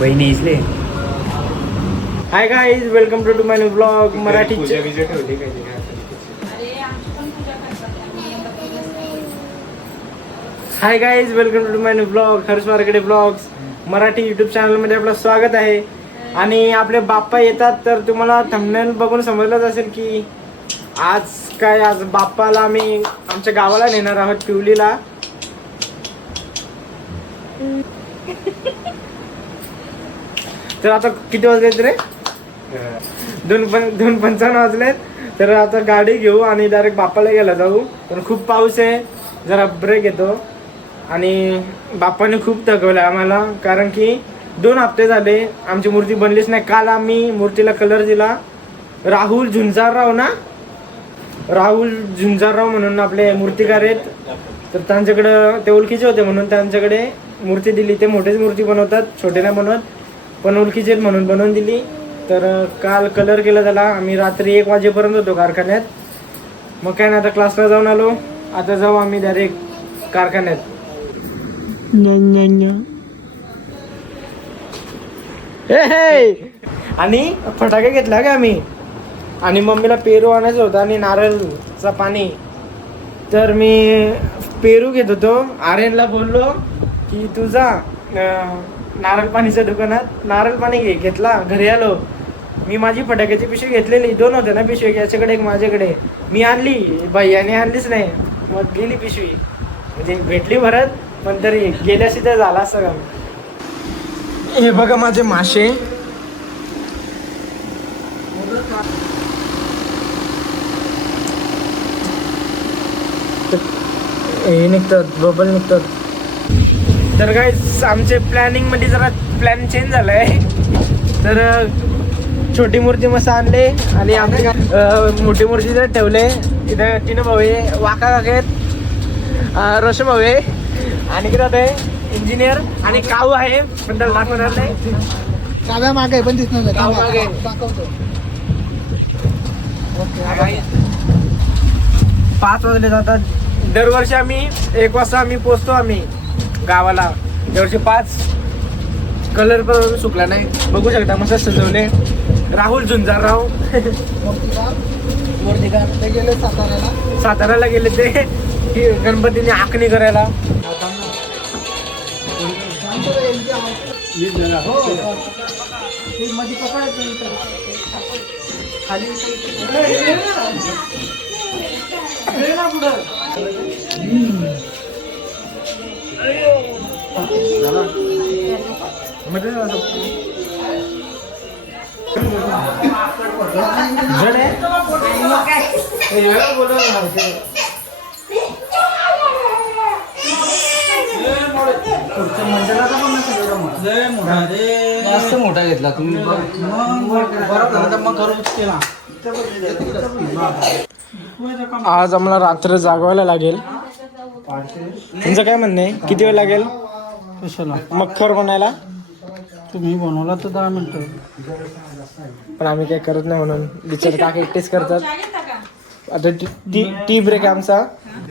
बहिणी इजले hi guys welcome to to my blog Marathi hi guys welcome to my blog Harsh Markande blogs Marathi YouTube चॅनलमध्ये आपलं स्वागत आहे. आणि आपले बाप्पा येतात तर तुम्हाला थंबनेल बघून समजलंच असेल की आज काय आज बाप्पाला आम्ही आमच्या गावाला नेणार आहोत ट्युलीला तर आता किती वाजलेत रे? दोन पण दोन पंचावन्न वाजलेत तर आता गाडी घेऊ आणि डायरेक्ट बापाला गेला जाऊ. पण खूप पाऊस आहे. जरा ब्रेक येतो. आणि बापाने खूप थकवलं आम्हाला. कारण की दोन हप्ते झाले. आमची मूर्ती बनलीच नाही. काल आम्ही मूर्तीला कलर दिला. राहुल झुंजारराव ना? राहुल झुंजारराव म्हणून आपले मूर्तिकार आहेत. तर त्यांच्याकडं ते ओळखीचे होते म्हणून त्यांच्याकडे मूर्ती दिली. ते मोठेच मूर्ती बनवतात छोटे नाही बनवत. पण ओळखीचे आहेत म्हणून बनवून दिली. तर काल कलर केला त्याला. आम्ही रात्री एक वाजेपर्यंत होतो कारखान्यात. मग काय नाही आता क्लासला जाऊन आलो. आता जाऊ आम्ही डायरेक्ट कारखान्यात. हे! आणि फटाके घेतला का आम्ही? आणि मम्मीला पेरू आणायचं होतं आणि नारळचा पाणी. तर मी पेरू घेत होतो. आर्यनला बोललो की तुझा नारळ पाणीच्या दुकानात नारळ पाणी घे घेतला घरी आलो. मी माझी फटाक्याची पिशवी घेतलेली दोन होते ना पिशवी याच्याकडे एक माझ्याकडे. मी आणली भैयाने आणलीच नाही. मग गेली पिशवी. म्हणजे भेटली भरत पण तरी गेल्याशी तर झाला असं हे बघा माझे मासे. हे निघतात बबल निघतात. तर काय आमचे प्लॅनिंगमध्ये जरा प्लॅन चेंज झालाय. तर अ, छोटी मूर्ती मस्त आणले आणि आमची मोठी मूर्ती जर ठेवले. इथे टिनू भाऊ आहे वाका काका आहेत रोशन भाऊ आहे आणि किती आहे इंजिनियर आणि काऊ आहे. पण त्याला दाखवणार नाही. काव्या मागे पण दिसणार नाही. काव्या मागे. दाखवतो. पाच वाजले जातात. दरवर्षी आम्ही एक वाजता आम्ही पोचतो आम्ही. गावाला. यावर्षी पाच कलर पण सुकला नाही. बघू शकता मस्त सजवले. राहुल झुंजारराव. ते गेले साताऱ्याला साताऱ्याला गेले ते. गणपतीने आखणी करायला. खाली जास्त मोठा घेतला तुम्ही. आज आम्हाला रात्र जागवायला लागेल. तुमचं काय म्हणणं आहे? किती वेळ लागेल? मखर बनायला? तुम्ही बनवला तर दहा मिनिटं. पण आम्ही काही करत नाही म्हणून. बिचारे काका एकटेच करतात. आता टी- टी टी ब्रेक आमचा.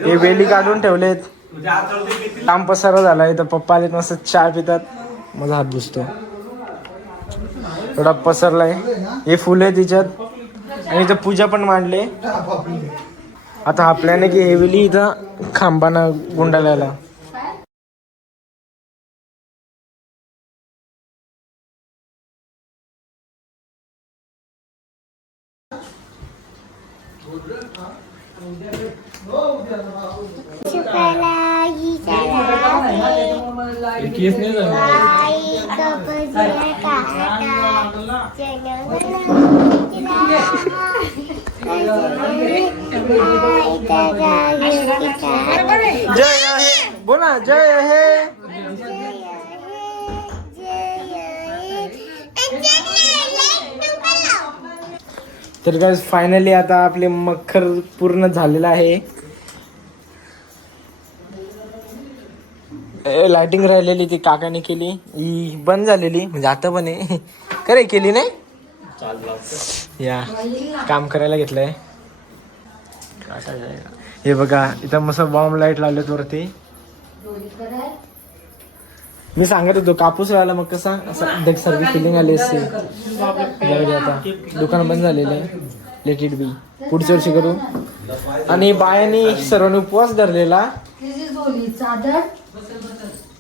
हे वेली काढून ठेवलेत. काम पसारा झालाय. तर पप्पा आले मस्त चहा पितात. माझा हात बुजतो. थोडा पसरलाय. हे फुलं आहे तिच्यात. आणि इथं पूजा पण मांडले. आता हा प्लॅन आहे की हेवली इथं खांबाना गुंडाळायला. आई कपजिया काटा जय हे बोला जय हे तर काय फायनली आता आपले मखर पूर्ण झालेलं आहे. लाइटिंग राहिलेली ती काकाने केली. ही बंद झालेली म्हणजे आता पण आहे. करे केली नाही? या काम करायला घेतलंय. आहे? हे बघा इथं मस्त बॉम्ब लाइट लावलेत वरती. मी सांगत होतो कापूस राहिला मग कसा? असं देख फिलिंग आली असते. आता. दुकान बंद झालेलं आहे. लेट इट बी पुढच्या वर्षी करू. आणि बायानी सर्वांनी उपवास धरलेला.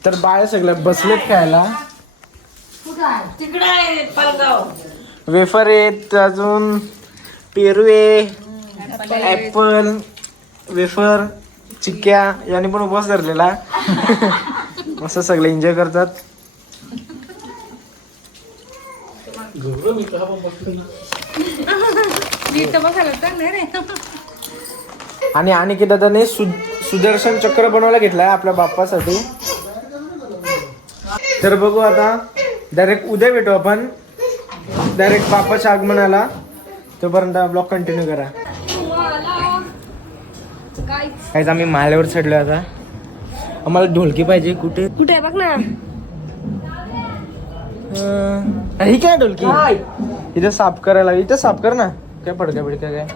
तर बाया सगळ्या बसलेत खायला. वेफर आहेत अजून. पेरू आहे. ऍपल वेफर चिक्क्या. यांनी पण उपवास धरलेला. मस्त सगळे एन्जॉय करतात. आणि अनिकेत दादाने सु सुदर्शन चक्र बनवायला घेतलाय आपल्या बाप्पासाठी. तर बघू आता डायरेक्ट उद्या भेटू आपण. डायरेक्ट बाप्पाच्या आगमनाला. तोपर्यंत ब्लॉग कंटिन्यू करा. काहीच आम्ही माल्यावर चढलो आता. आम्हाला ढोलकी पाहिजे. कुठे? कुठे आहे? बघ ना. अं, ही काय ढोलकी? इथं साफ करायला इथं साफ कर ना. काय पडका बिडका काय?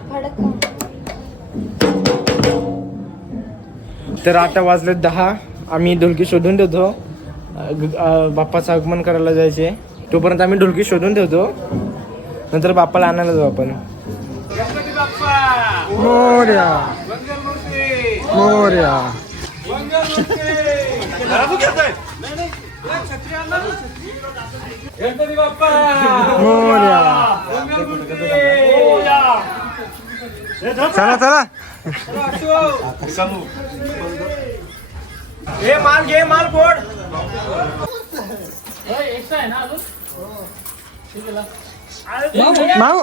तर आता वाजले दहा. आम्ही ढोलकी शोधून ठेवतो अं, ग- अं, बाप्पाचं आगमन करायला जायचे तोपर्यंत आम्ही ढोलकी शोधून ठेवतो नंतर बाप्पाला आणायला जाऊ आपण. मोर्या. मोर्या. मोर्या चला चला. हे माल घे माल फोड. माऊ.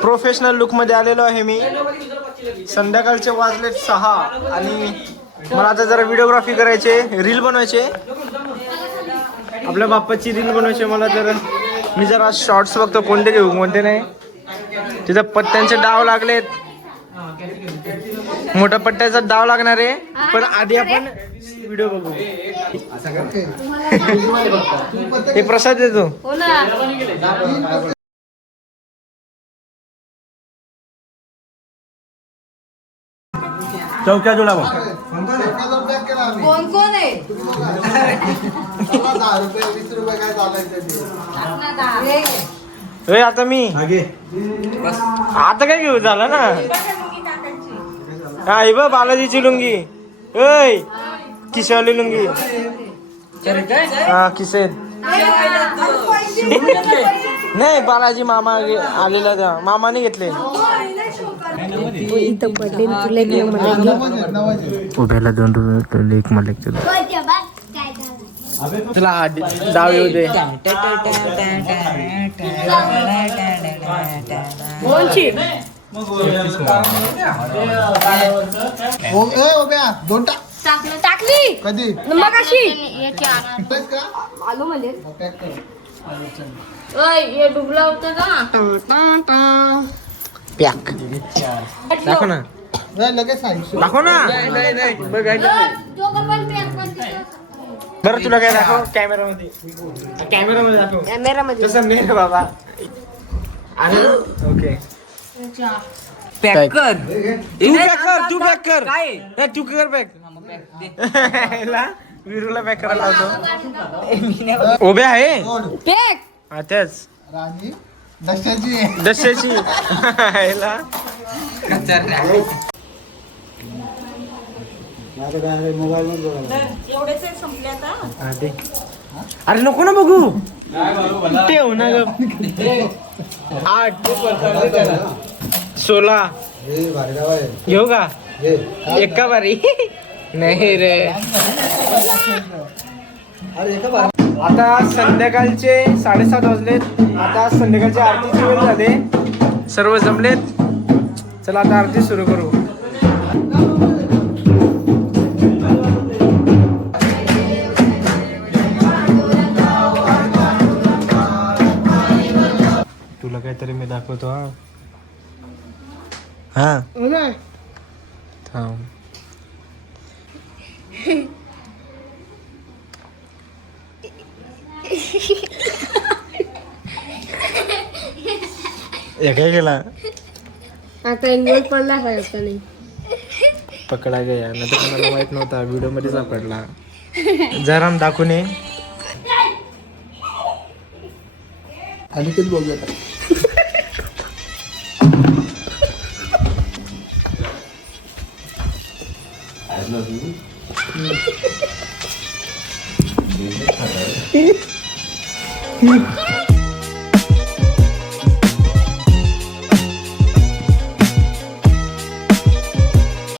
प्रोफेशनल लुकमध्ये आलेलो आहे मी. संध्याकाळचे वाजलेत सहा आणि मला आता जरा व्हिडिओग्राफी करायचे रील बनवायचे. आपल्या बाप्पाची रील बनवायची मला तर. मी जरा शॉर्ट्स बघतो कोणते घेऊ कोणते नाही. तिथं पत्त्यांचे डाव लागलेत. मोठ्या पट्ट्याचा डाव लागणार आहे. पण आधी आपण व्हिडिओ बघू. हे प्रसाद देतो. हो चौक्या जुळा कोण कोण आहे? ए आता मी. आता काय घेऊ? झालं ना. हा हे बघ बालाजीची लुंगी. ऐ किशावाली लुंगी. हा किसेत नाही बालाजी मामा आलेला त्या मामाने घेतले. इथं पडले तुला एक नंबर उभ्याला दोन रुपये एक मला तुला. हा डाव येऊ दे. कोणची? दोन टाक टाकली. कधी? मग अशी आलू म्हणजे हे डुबला होता का? पॅक दाखव ना. लगेच दाखव ना? बरं तुला काय दाखव? कॅमेरामध्ये. कॅमेरामध्ये दाखव. कॅमेरामध्ये. तसं नाही रे बाबा. ओके. पॅक कर. तू पॅक कर तू पॅक कर. काय? तू कर पॅक विरूला बॅक करायला लावतो. उभे आहे? हा तेच. राणी? दशाची. दशाची. एवढेच संपले आता दे. अरे नको ना बघू. ठेव ना ग आठ. सोळा. घेऊ का? एका बारी. नाही रे. अरे एका बार. आता संध्याकाळचे साडेसात वाजलेत आता संध्याकाळची आरतीची वेळ झाले. सर्व जमलेत? चला आता आरती सुरू करू. तुला काहीतरी मी दाखवतो हा. हा. हो थांब. काय केला? आता इन्व्हॉल्व पडला पाहिजे नाही. पकडा गया नाही तर मला माहीत नव्हता व्हिडिओमध्ये सापडला. जरा दाखवून ये आणि तेच बघूया आता.